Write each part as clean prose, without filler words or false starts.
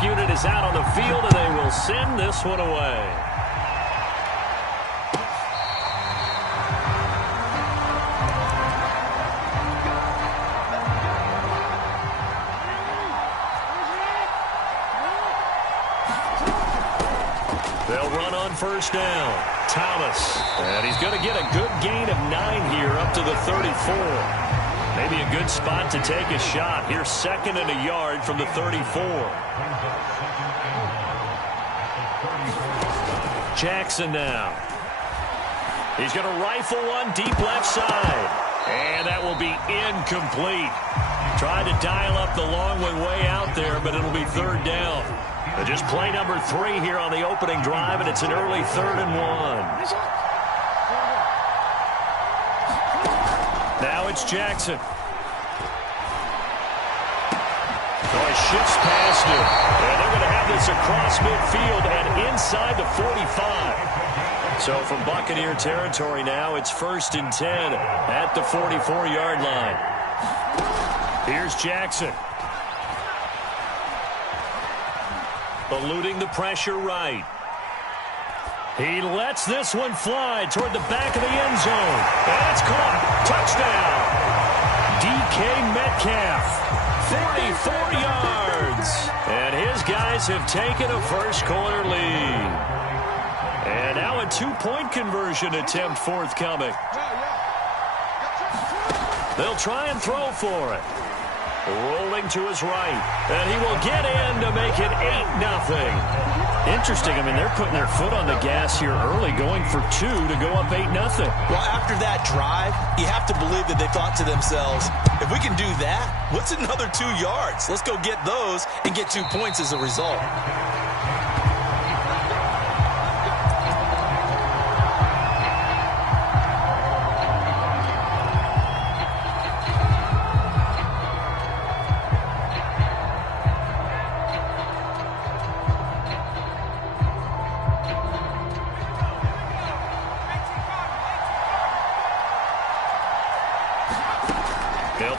kickoff unit is out on the field, and they will send this one away. They'll run on first down. Thomas. And he's going to get a good gain of 9 here up to the 34. Maybe a good spot to take a shot. Here's 2nd and a yard from the 34. Jackson now. He's going to rifle one deep left side. And that will be incomplete. Tried to dial up the long one way out there, but it'll be 3rd down. Just play number 3 here on the opening drive, and it's an early 3rd and 1. Now it's Jackson. Oh, he shifts past him. And they're going to have this across midfield and inside the 45. So from Buccaneer territory now, it's 1st and 10 at the 44-yard line. Here's Jackson. Eluding the pressure right. He lets this one fly toward the back of the end zone. And it's caught. Touchdown. DK Metcalf. 44 yards. And his guys have taken a first-quarter lead. And now a 2-point conversion attempt forthcoming. They'll try and throw for it. Rolling to his right. And he will get in to make it 8-0. Interesting. I mean, they're putting their foot on the gas here early, going for 2 to go up 8-0. Well, after that drive, you have to believe that they thought to themselves, if we can do that, what's another 2 yards? Let's go get those and get 2 points as a result.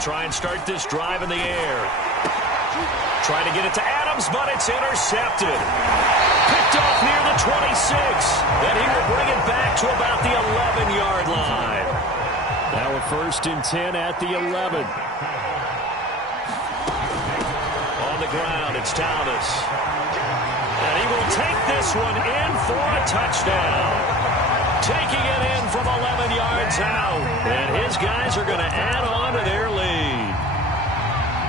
Try and start this drive in the air. Try to get it to Adams, but it's intercepted. Picked off near the 26. Then he will bring it back to about the 11-yard line. Now a 1st and 10 at the 11. On the ground, it's Thomas. And he will take this one in for a touchdown. Taking it in from 11 yards out. And his guys are going to add on to their lead.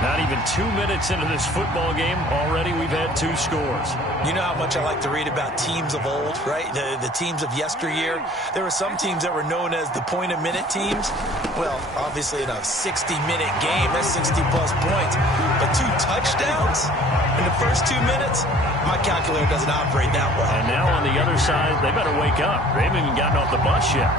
Not even 2 minutes into this football game, already we've had 2 scores. You know how much I like to read about teams of old, right? The teams of yesteryear. There were some teams that were known as the point-a-minute teams. Well, obviously in a 60-minute game, that's 60-plus points. But 2 touchdowns in the first 2 minutes? My calculator doesn't operate that well. And now on the other side, they better wake up. They haven't even gotten off the bus yet.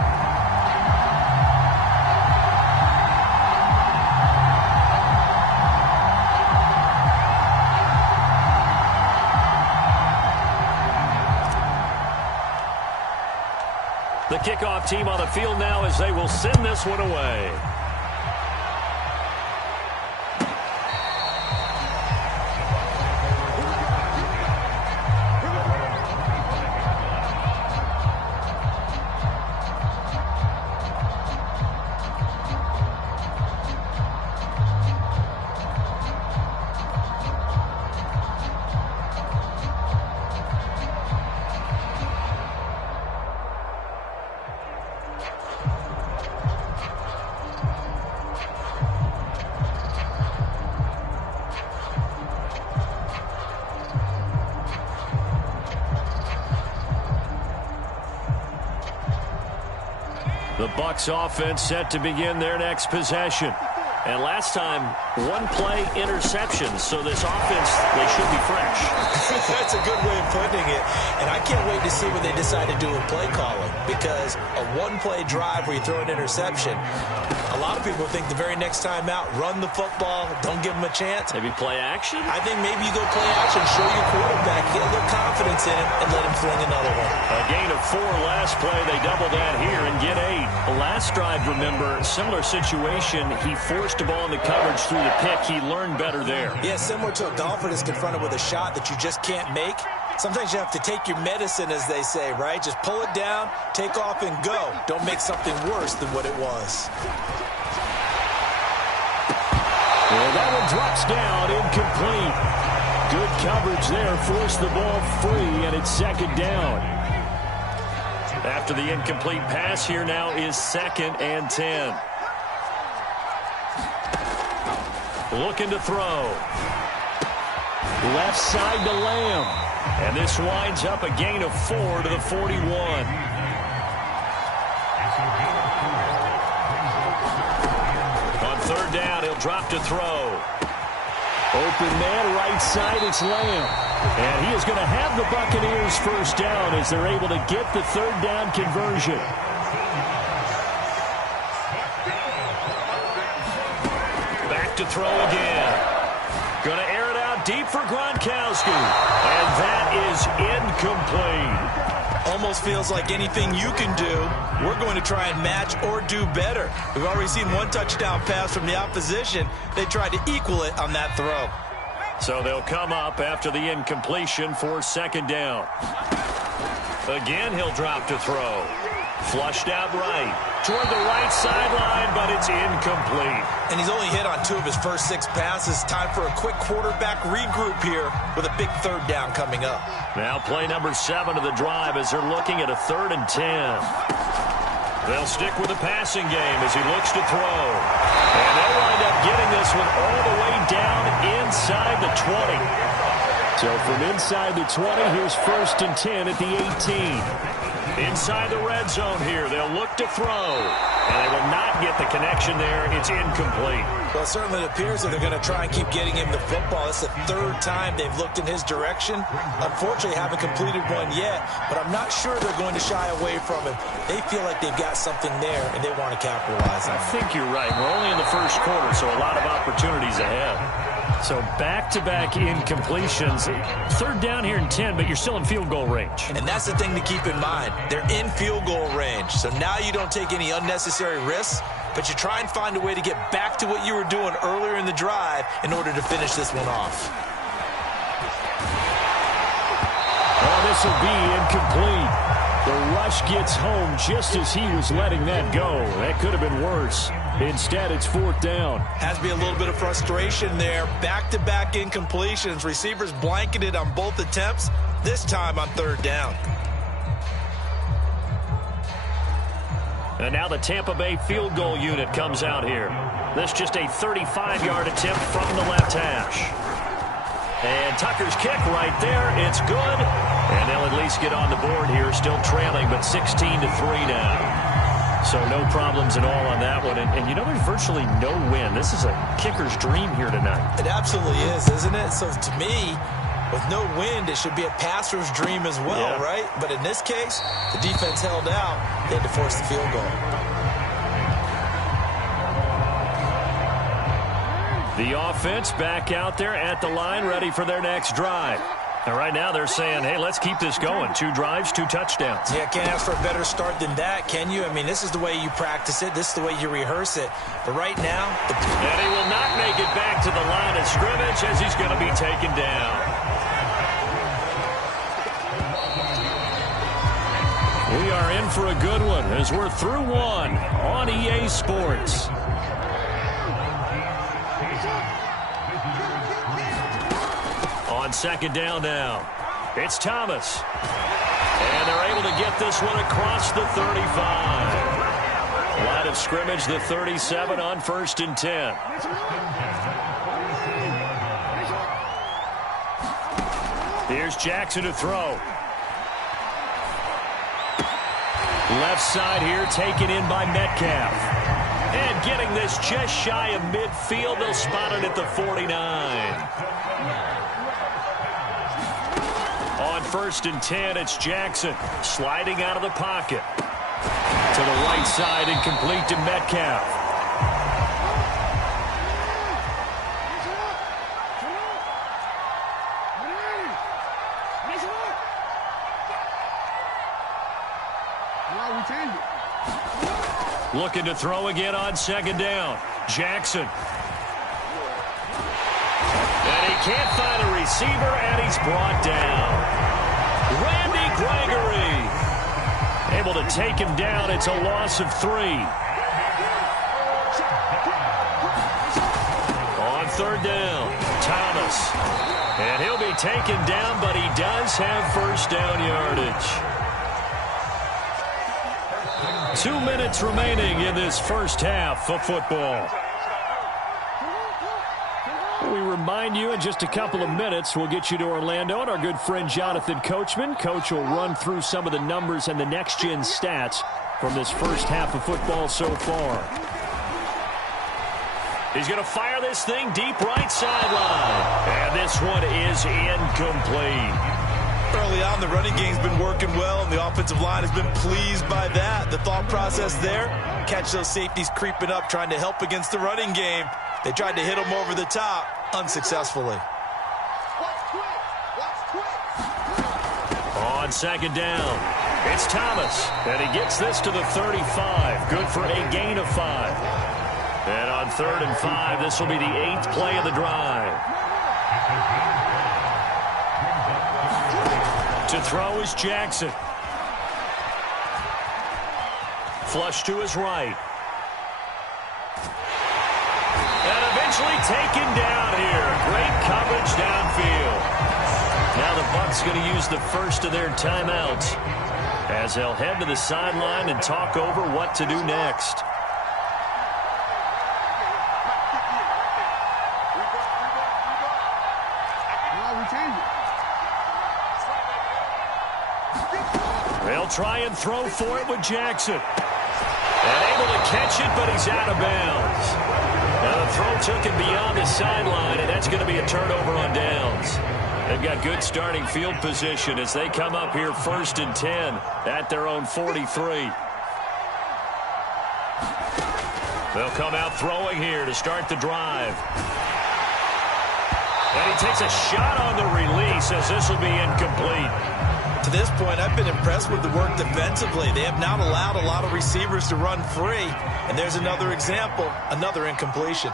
The kickoff team on the field now as they will send this one away. The Bucs offense set to begin their next possession. And last time, 1 play interception. So this offense, they should be fresh. That's a good way of putting it. And I can't wait to see what they decide to do with play calling, because a one-play drive where you throw an interception, a lot of people think the very next time out, run the football, don't give them a chance. Maybe play action? I think maybe you go play action, show your quarterback, get a little confidence in him, and let him fling another one. A gain of 4 last play. They double that here and get 8. Last drive, remember, similar situation. He forced the ball in the coverage through the pick. He learned better there. Yeah, similar to a golfer that's confronted with a shot that you just can't make. Sometimes you have to take your medicine, as they say, right? Just pull it down, take off, and go. Don't make something worse than what it was. Well, that one drops down, incomplete. Good coverage there, forced the ball free, and it's second down. After the incomplete pass, here now is 2nd and 10. Looking to throw. Left side to Lamb. And this winds up a gain of 4 to the 41. On 3rd down, he'll drop to throw. Open man, right side, it's Lamb. And he is going to have the Buccaneers first down as they're able to get the 3rd down conversion. Back to throw again. Going to air it out deep for Gronkowski. And that is incomplete. Almost feels like anything you can do, we're going to try and match or do better. We've already seen one touchdown pass from the opposition. They tried to equal it on that throw. So they'll come up after the incompletion for 2nd down. Again, he'll drop to throw. Flushed out right. Toward the right sideline, but it's incomplete. And he's only hit on 2 of his first 6 passes. Time for a quick quarterback regroup here with a big 3rd down coming up. Now play number 7 of the drive as they're looking at a 3rd and 10. They'll stick with the passing game as he looks to throw. And they'll wind up getting this one all the way down inside the 20. So from inside the 20, here's 1st and 10 at the 18. Inside the red zone here, they'll look to throw. And they will not get the connection there. It's incomplete. Well, certainly it appears that they're going to try and keep getting him the football. It's the 3rd time they've looked in his direction. Unfortunately, haven't completed one yet, but I'm not sure they're going to shy away from him. They feel like they've got something there, and they want to capitalize on it. I think you're right. We're only in the 1st quarter, so a lot of opportunities ahead. So back-to-back incompletions. 3rd down here and 10, but you're still in field goal range. And that's the thing to keep in mind. They're in field goal range. So now you don't take any unnecessary risks, but you try and find a way to get back to what you were doing earlier in the drive in order to finish this one off. Oh, this will be incomplete. The rush gets home just as he was letting that go. That could have been worse. Instead, it's 4th down. Has to be a little bit of frustration there. Back-to-back incompletions. Receivers blanketed on both attempts, this time on 3rd down. And now the Tampa Bay field goal unit comes out here. This just a 35-yard attempt from the left hash. And Tucker's kick right there. It's good. And they'll at least get on the board here. Still trailing, but 16-3 now. So no problems at all on that one. And you know, there's virtually no win. This is a kicker's dream here tonight. It absolutely is, isn't it? So to me, with no wind, it should be a passer's dream as well, right? But in this case, the defense held out. They had to force the field goal. The offense back out there at the line, ready for their next drive. And right now they're saying, hey, let's keep this going. 2 drives, 2 touchdowns. Yeah, can't ask for a better start than that, can you? I mean, this is the way you practice it. This is the way you rehearse it. But right now... And he will not make it back to the line of scrimmage as he's going to be taken down. We are in for a good one as we're through one on EA Sports. On 2nd down now, it's Thomas. And they're able to get this one across the 35. Line of scrimmage, the 37 on 1st and 10. Here's Jackson to throw. Left side here taken in by Metcalf. And getting this just shy of midfield, they'll spot it at the 49. On 1st and 10, it's Jackson sliding out of the pocket. To the right side and complete to Metcalf. Looking to throw again on 2nd down. Jackson. And he can't find a receiver, and he's brought down. Randy Gregory. Able to take him down. It's a loss of 3. On 3rd down, Thomas. And he'll be taken down, but he does have 1st down yardage. 2 minutes remaining in this first half of football. We remind you in just a couple of minutes, we'll get you to Orlando and our good friend Jonathan Coachman. Coach will run through some of the numbers and the next-gen stats from this first half of football so far. He's going to fire this thing deep right sideline. And this one is incomplete. Early on, the running game's been working well, and the offensive line has been pleased by that. The thought process there, catch those safeties creeping up, trying to help against the running game. They tried to hit them over the top, unsuccessfully. On 2nd down, it's Thomas, and he gets this to the 35. Good for a gain of 5. And on 3rd and 5, this will be the 8th play of the drive. To throw is Jackson. Flush to his right. And eventually taken down here. Great coverage downfield. Now the Bucs going to use the first of their timeouts as they'll head to the sideline and talk over what to do next. They'll try and throw for it with Jackson. And able to catch it, but he's out of bounds. Now the throw took him beyond the sideline, and that's going to be a turnover on downs. They've got good starting field position as they come up here 1st and 10 at their own 43. They'll come out throwing here to start the drive. And he takes a shot on the release as this will be incomplete. To this point, I've been impressed with the work defensively. They have not allowed a lot of receivers to run free. And there's another example, another incompletion.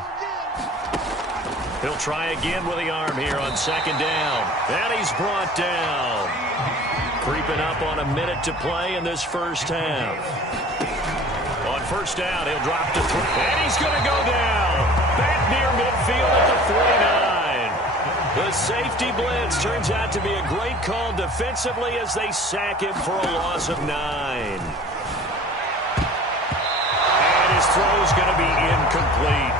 He'll try again with the arm here on 2nd down. And he's brought down. Creeping up on a minute to play in this first half. On 1st down, he'll drop to 3. And he's going to go down. Back near midfield at the 49. The safety blitz turns out to be a great call defensively as they sack him for a loss of 9. And his throw is going to be incomplete.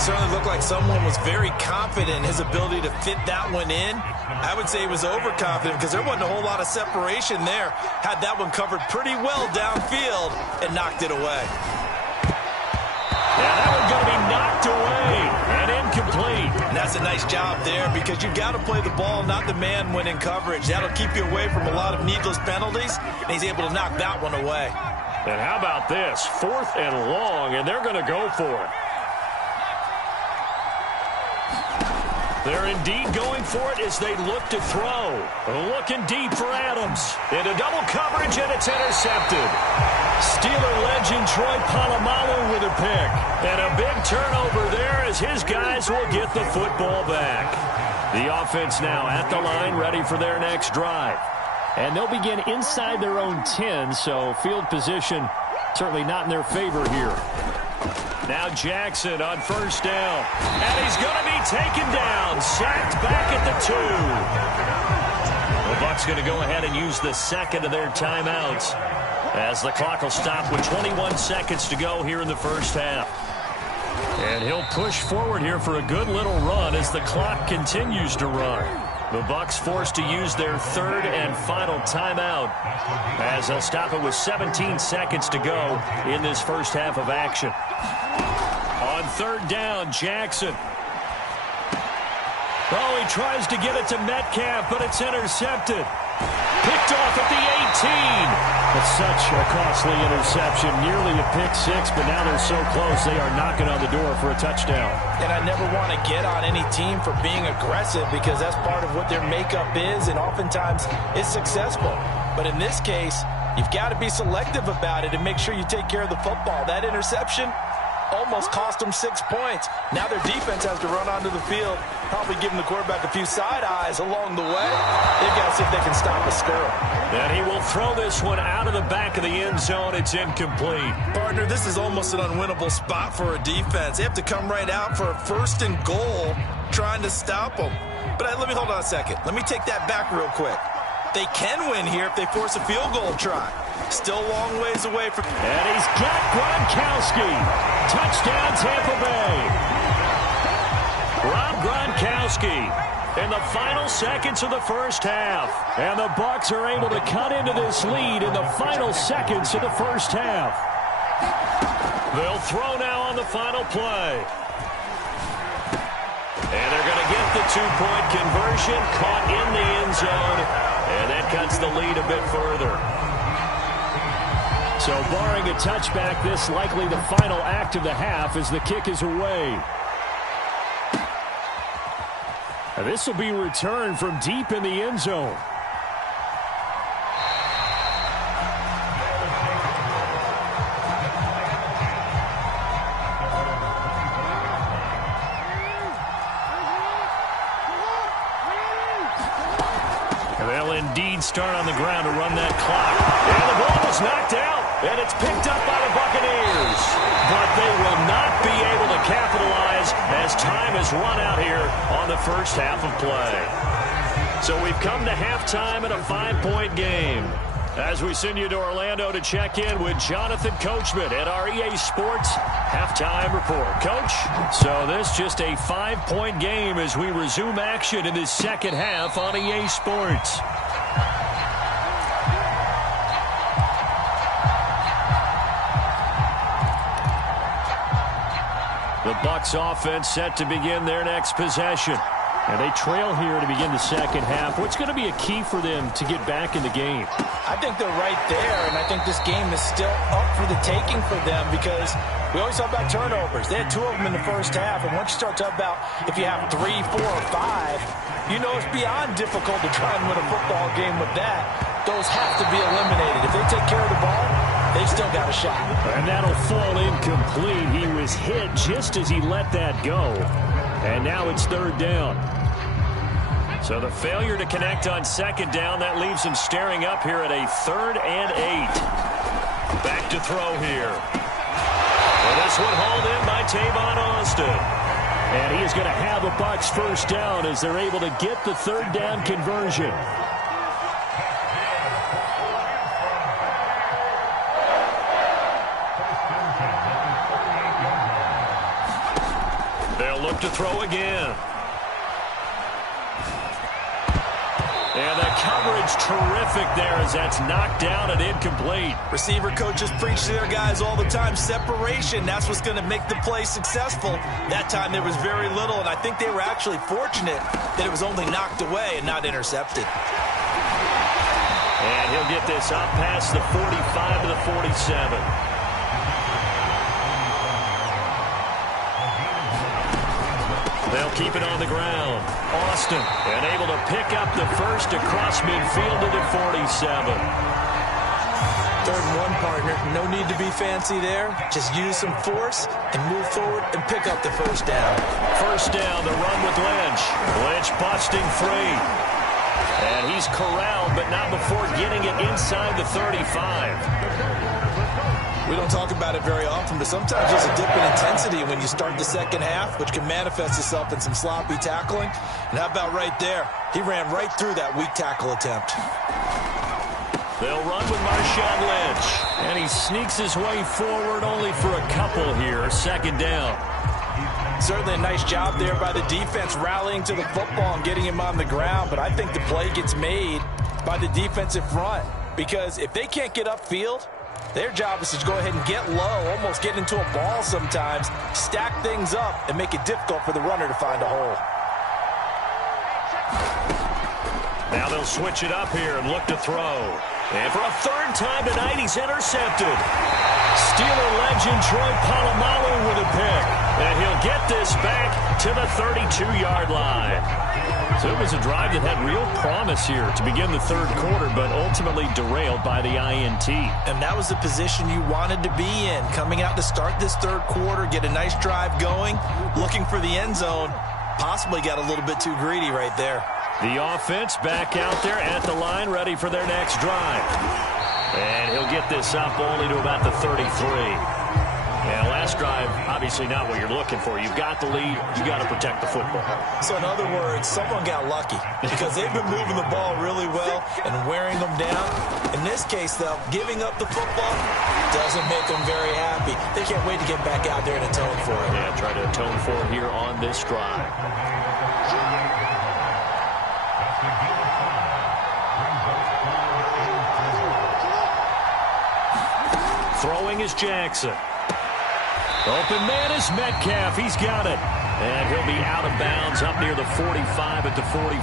Certainly looked like someone was very confident in his ability to fit that one in. I would say he was overconfident because there wasn't a whole lot of separation there. Had that one covered pretty well downfield and knocked it away. Yeah, that one's going to be knocked away and incomplete. And that's a nice job there because you've got to play the ball, not the man when in coverage. That'll keep you away from a lot of needless penalties, and he's able to knock that one away. And how about this? 4th and long, and they're going to go for it. They're indeed going for it as they look to throw. Looking deep for Adams. Into double coverage, and it's intercepted. Steeler legend Troy Polamalu with a pick. And a big turnover there as his guys will get the football back. The offense now at the line, ready for their next drive. And they'll begin inside their own 10, so field position certainly not in their favor here. Now Jackson on 1st down. And he's going to be taken down. Sacked back at the 2. The Bucs going to go ahead and use the 2nd of their timeouts as the clock will stop with 21 seconds to go here in the first half. And he'll push forward here for a good little run as the clock continues to run. The Bucs forced to use their 3rd and final timeout as they'll stop it with 17 seconds to go in this first half of action. On 3rd down, Jackson. Oh, he tries to get it to Metcalf, but it's intercepted. Picked off at the 18. It's such a costly interception. Nearly a pick six, but now they're so close they are knocking on the door for a touchdown. And I never want to get on any team for being aggressive because that's part of what their makeup is, and oftentimes it's successful. But in this case, you've got to be selective about it and make sure you take care of the football. That interception almost cost them 6 points. Now their defense has to run onto the field, probably giving the quarterback a few side eyes along the way. They've got to see if they can stop a score. And he will throw this one out of the back of the end zone. It's incomplete. Partner, this is almost an unwinnable spot for a defense. They have to come right out for a 1st and goal trying to stop them. But let me hold on a second. Let me take that back real quick. They can win here if they force a field goal try. Still a long ways away from... And he's got Gronkowski. Touchdown, Tampa Bay. Rob Gronkowski in the final seconds of the first half. And the Bucs are able to cut into this lead in the final seconds of the first half. They'll throw now on the final play. And they're going to get the 2-point conversion, caught in the end zone. And that cuts the lead a bit further. So barring a touchback, this likely the final act of the half as the kick is away. And this will be returned from deep in the end zone. And they'll indeed start on the ground to run that clock. And the ball was knocked out. And it's picked up by the Buccaneers. But they will not be able to capitalize as time has run out here on the first half of play. So we've come to halftime in a 5-point game. As we send you to Orlando to check in with Jonathan Coachman at our EA Sports Halftime Report. Coach, so this just a 5-point game as we resume action in this second half on EA Sports. The Bucs offense set to begin their next possession. And they trail here to begin the second half. What's going to be a key for them to get back in the game? I think they're right there, and I think this game is still up for the taking for them because we always talk about turnovers. They had 2 of them in the first half, and once you start talking about if you have 3, 4, or 5, you know it's beyond difficult to try and win a football game with that. Those have to be eliminated. If they take care of the ball, they've still got a shot. And that'll fall incomplete. He was hit just as he let that go. And now it's 3rd down. So the failure to connect on 2nd down, that leaves him staring up here at a 3rd and 8. Back to throw here. And this one hauled in by Tavon Austin. And he is going to have a Bucs first down as they're able to get the 3rd down conversion. They'll look to throw again. And the coverage terrific there as that's knocked down and incomplete. Receiver coaches preach to their guys all the time. Separation, that's what's going to make the play successful. That time there was very little, and I think they were actually fortunate that it was only knocked away and not intercepted. And he'll get this up past the 45 to the 47. They'll keep it on the ground. Austin, and able to pick up the first across midfield to the 47. 3rd and 1, partner. No need to be fancy there. Just use some force and move forward and pick up the first down. First down, the run with Lynch. Lynch busting free. And he's corralled, but not before getting it inside the 35. We don't talk about it very often, but sometimes there's a dip in intensity when you start the second half, which can manifest itself in some sloppy tackling. And how about right there? He ran right through that weak tackle attempt. They'll run with Marshawn Lynch. And he sneaks his way forward only for a couple here. 2nd down. Certainly a nice job there by the defense rallying to the football and getting him on the ground. But I think the play gets made by the defensive front. Because if they can't get upfield, their job is to go ahead and get low, almost get into a ball sometimes, stack things up, and make it difficult for the runner to find a hole. Now they'll switch it up here and look to throw. And for a third time tonight, he's intercepted. Steeler legend Troy Polamalu with a pick. And he'll get this back to the 32-yard line. So it was a drive that had real promise here to begin the third quarter, but ultimately derailed by the INT. And that was the position you wanted to be in. Coming out to start this third quarter, get a nice drive going, looking for the end zone. Possibly got a little bit too greedy right there. The offense back out there at the line, ready for their next drive. And he'll get this up only to about the 33. And last drive, obviously not what you're looking for. You've got the lead. You got to protect the football. So in other words, someone got lucky because they've been moving the ball really well and wearing them down. In this case, though, giving up the football doesn't make them very happy. They can't wait to get back out there and atone for it. Yeah, try to atone for it here on this drive. Throwing is Jackson. Open man is Metcalf. He's got it. And he'll be out of bounds up near the 45 at the 44.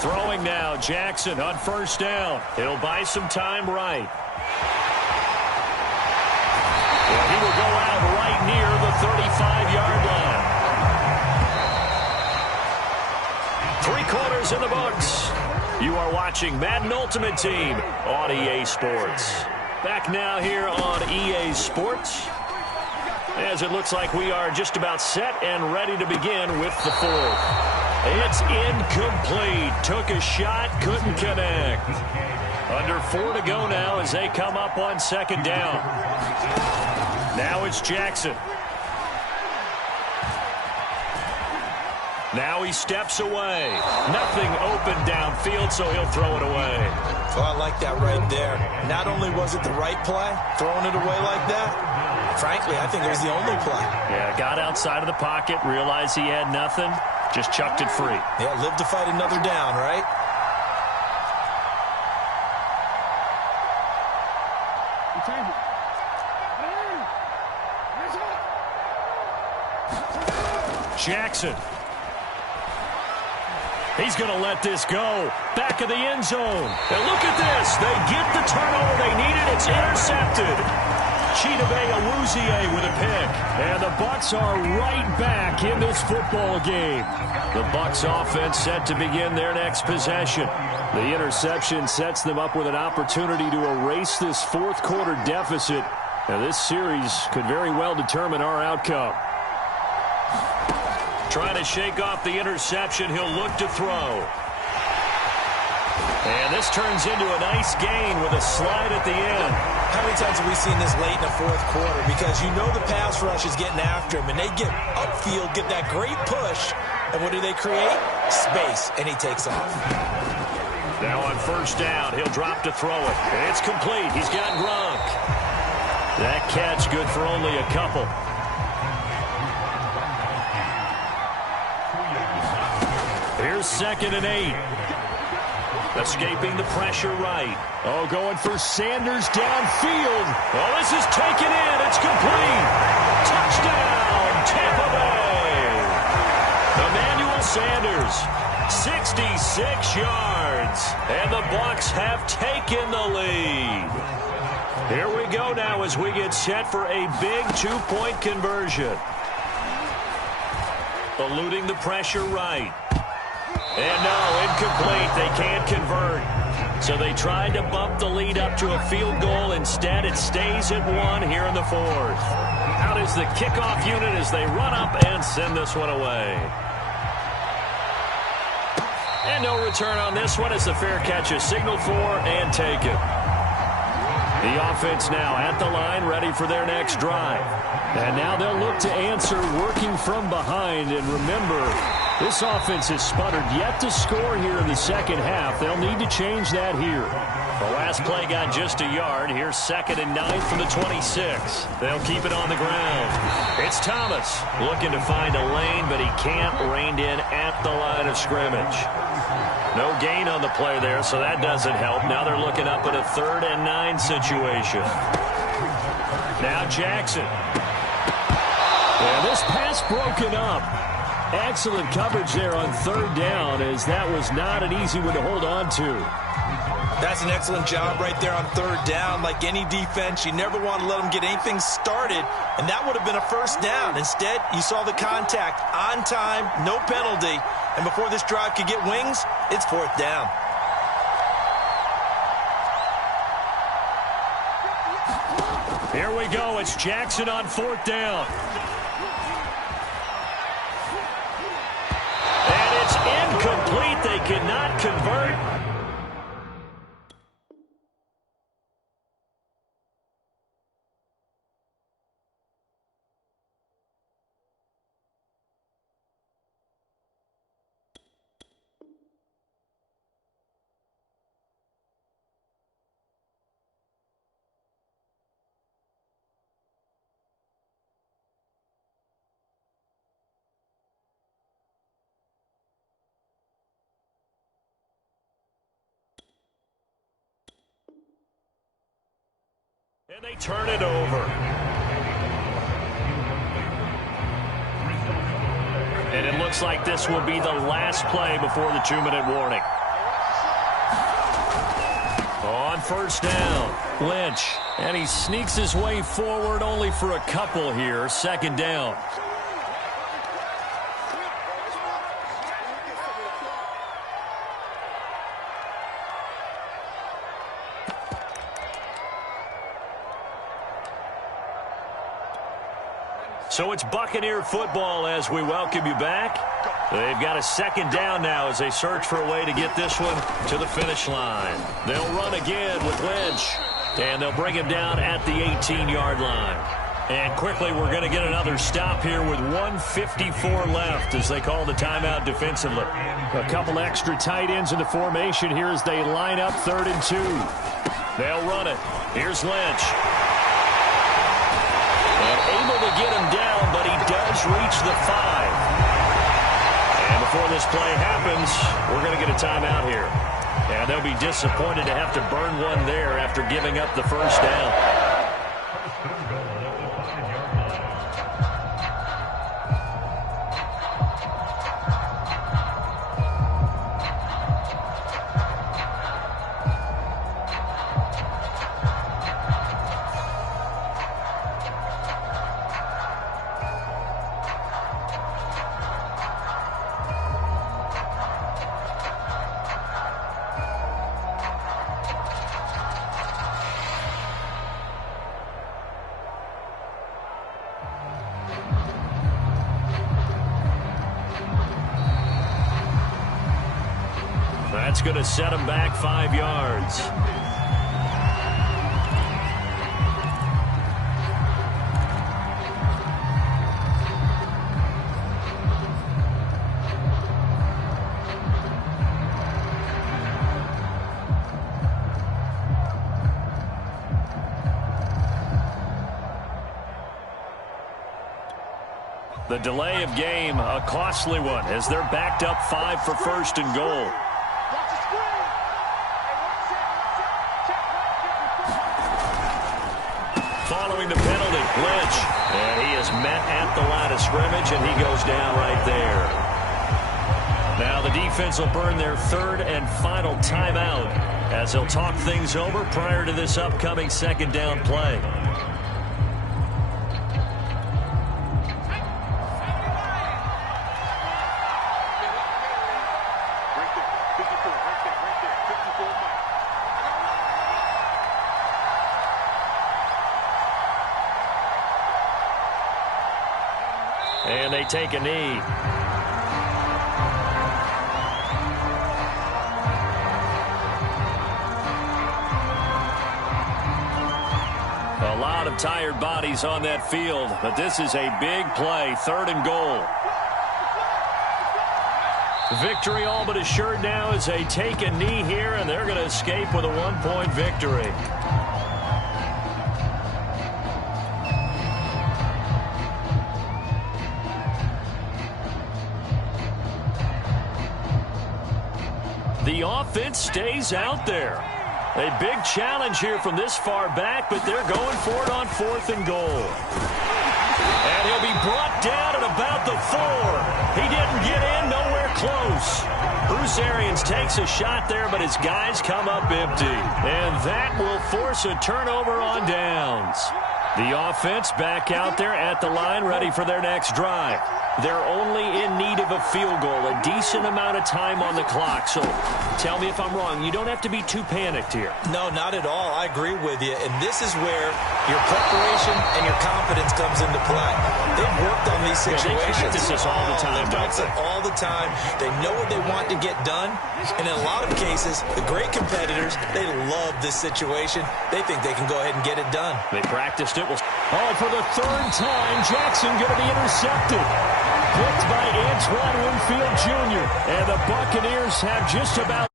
Throwing now, Jackson on first down. He'll buy some time right. Well, he will go out right near the 35-yard line. 3 quarters in the books. You are watching Madden Ultimate Team on EA Sports. Back now here on EA Sports, as it looks like we are just about set and ready to begin with the fourth. It's incomplete. Took a shot, couldn't connect. Under 4 to go now as they come up on second down. Now it's Jackson. Now he steps away. Nothing open downfield, so he'll throw it away. Oh, I like that right there. Not only was it the right play, throwing it away like that, frankly, I think it was the only play. Yeah, got outside of the pocket, realized he had nothing, just chucked it free. Yeah, live to fight another down, right? Jackson. He's going to let this go. Back of the end zone. And look at this. They get the turnover they needed. It's intercepted. Chidobe Awuzie with a pick. And the Bucs are right back in this football game. The Bucs offense set to begin their next possession. The interception sets them up with an opportunity to erase this fourth quarter deficit. Now this series could very well determine our outcome. Trying to shake off the interception. He'll look to throw. And this turns into a nice gain with a slide at the end. How many times have we seen this late in the fourth quarter? Because you know the pass rush is getting after him, and they get upfield, get that great push, and what do they create? Space, and he takes off. Now on first down, he'll drop to throw it. And it's complete. He's got Gronk. That catch good for only a couple. Here's 2nd and 8. Escaping the pressure right. Oh, going for Sanders downfield. Oh, this is taken in. It's complete. Touchdown, Tampa Bay. Emmanuel Sanders, 66 yards. And the Bucs have taken the lead. Here we go now as we get set for a big 2-point conversion. Eluding the pressure right. And no, incomplete. They can't convert. So they tried to bump the lead up to a field goal. Instead, it stays at 1 here in the fourth. Out is the kickoff unit as they run up and send this one away. And no return on this one as the fair catch is signaled for and taken. The offense now at the line, ready for their next drive. And now they'll look to answer working from behind. And remember, this offense has sputtered yet to score here in the second half. They'll need to change that here. The last play got just a yard. Here's 2nd and 9 from the 26. They'll keep it on the ground. It's Thomas looking to find a lane, but he can't. Reined in at the line of scrimmage. No gain on the play there, so that doesn't help. Now they're looking up at a 3rd and 9 situation. Now Jackson. And this pass broken up. Excellent coverage there on 3rd down, as that was not an easy one to hold on to. That's an excellent job right there on 3rd down. Like any defense, you never want to let them get anything started, and that would have been a 1st down. Instead, you saw the contact on time, no penalty, and before this drive could get wings, it's 4th down. Here we go. It's Jackson on 4th down. And it's incomplete. They cannot convert. And they turn it over. And it looks like this will be the last play before the 2-minute warning. On 1st down, Lynch. And he sneaks his way forward only for a couple here. 2nd down. So it's Buccaneer football as we welcome you back. They've got a 2nd down now as they search for a way to get this one to the finish line. They'll run again with Lynch, and they'll bring him down at the 18-yard line. And quickly, we're going to get another stop here with 1:54 left as they call the timeout defensively. A couple extra tight ends in the formation here as they line up 3rd and 2. They'll run it. Here's Lynch. Able to get him down, but he does reach the 5. And before this play happens, we're going to get a timeout here. And they'll be disappointed to have to burn one there after giving up the 1st down. That's going to set him back 5 yards. The delay of game, a costly one, as they're backed up 5 for 1st and goal. Following the penalty, Lynch. And he is met at the line of scrimmage, and he goes down right there. Now the defense will burn their 3rd and final timeout as they'll talk things over prior to this upcoming 2nd down play. And they take a knee. A lot of tired bodies on that field, but this is a big play, 3rd and goal. Victory all but assured now as they take a knee here, and they're going to escape with a 1-point victory. The The offense stays out there. A big challenge here from this far back, but they're going for it on 4th and goal. And he'll be brought down at about the 4. He didn't get in, nowhere close. Bruce Arians takes a shot there, but his guys come up empty. And that will force a turnover on downs. The offense back out there at the line, ready for their next drive. They're only in need of a field goal, a decent amount of time on the clock. So tell me if I'm wrong. You don't have to be too panicked here. No, not at all. I agree with you. And this is where your preparation and your confidence comes into play. They've worked on these situations. They practice this all the time, They practice it all the time. They know what they want to get done. And in a lot of cases, the great competitors, they love this situation. They think they can go ahead and get it done. They practiced it. Oh, for the 3rd time, Jackson going to be intercepted. Picked by Antoine Winfield Jr. And the Buccaneers have just about...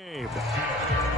game.